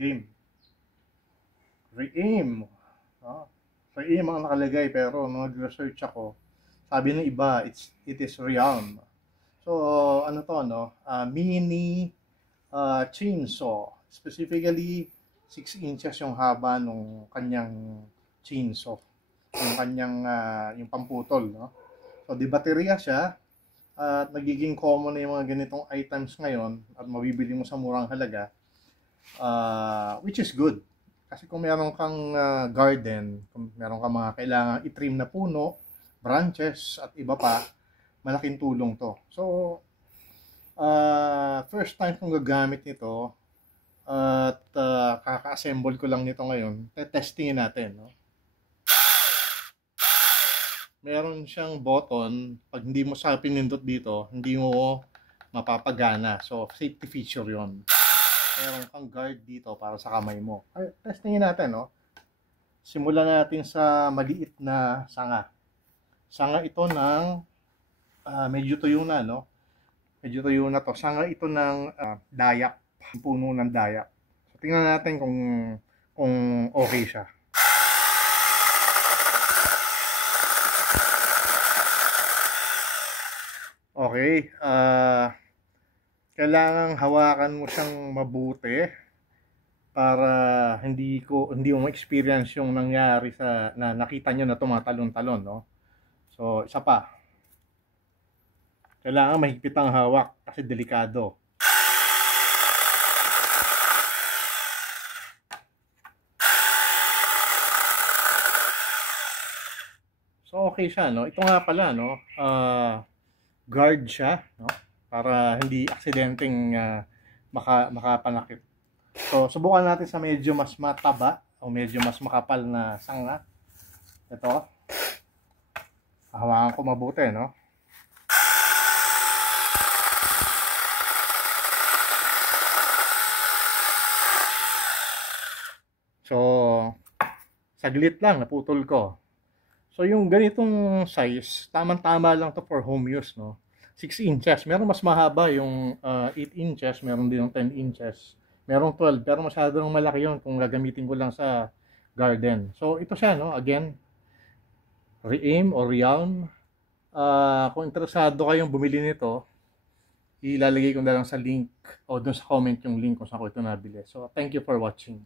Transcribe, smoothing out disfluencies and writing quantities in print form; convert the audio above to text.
game. Re-aim. Re-aim ang nakalagay, pero nung nag-research ako, sabi ng iba, it is realm. So, ano to, no? Mini chainsaw. Specifically, 6 inches yung haba nung kanyang chainsaw. Yung kanyang, yung pamputol, no? So, di baterya siya, at nagiging common na yung mga ganitong items ngayon at mabibili mo sa murang halaga, which is good. Kasi kung meron kang garden, kung meron kang mga kailangan i-trim na puno, branches at iba pa, malaking tulong to. So, first time kong gagamit nito at kaka-assemble ko lang nito ngayon. Testingin natin, no? Meron siyang button, pag hindi mo siya pinindot dito, hindi mo mapapagana. So, safety feature yon. Meron kang guard dito para sa kamay mo. Ay, testingin natin, no? Simulan natin sa maliit na sanga. Sanga ito ng medyo tuyo na, no? Medyo tuyo na to. Sanga ito ng dayak, puno ng dayak. So, tingnan natin kung okay siya. Okay, kailangang hawakan mo siyang mabuti para hindi mo ma-experience yung nangyari na nakita nyo na tumatalon-talon, no? So, isa pa. Kailangan mahigpit ang hawak kasi delikado. So, okay siya, no? Ito nga pala, no? Guard siya, no? Para hindi aksidenteng makapanakit. So, subukan natin sa medyo mas mataba o medyo mas makapal na sanga. Ito. Hawakan ko mabuti, no? So, saglit lang, naputol ko. So, yung ganitong size, tamang-tama lang to for home use, no? 6 inches. Meron mas mahaba yung 8 inches, meron din yung 10 inches. Merong 12, pero masyadong malaki yun kung gagamitin ko lang sa garden. So, ito siya, no? Again, Re-aim or Realm. Kung interesado kayong bumili nito, ilalagay ko na lang sa link o dun sa comment yung link kung saan ko ito nabili. So, thank you for watching.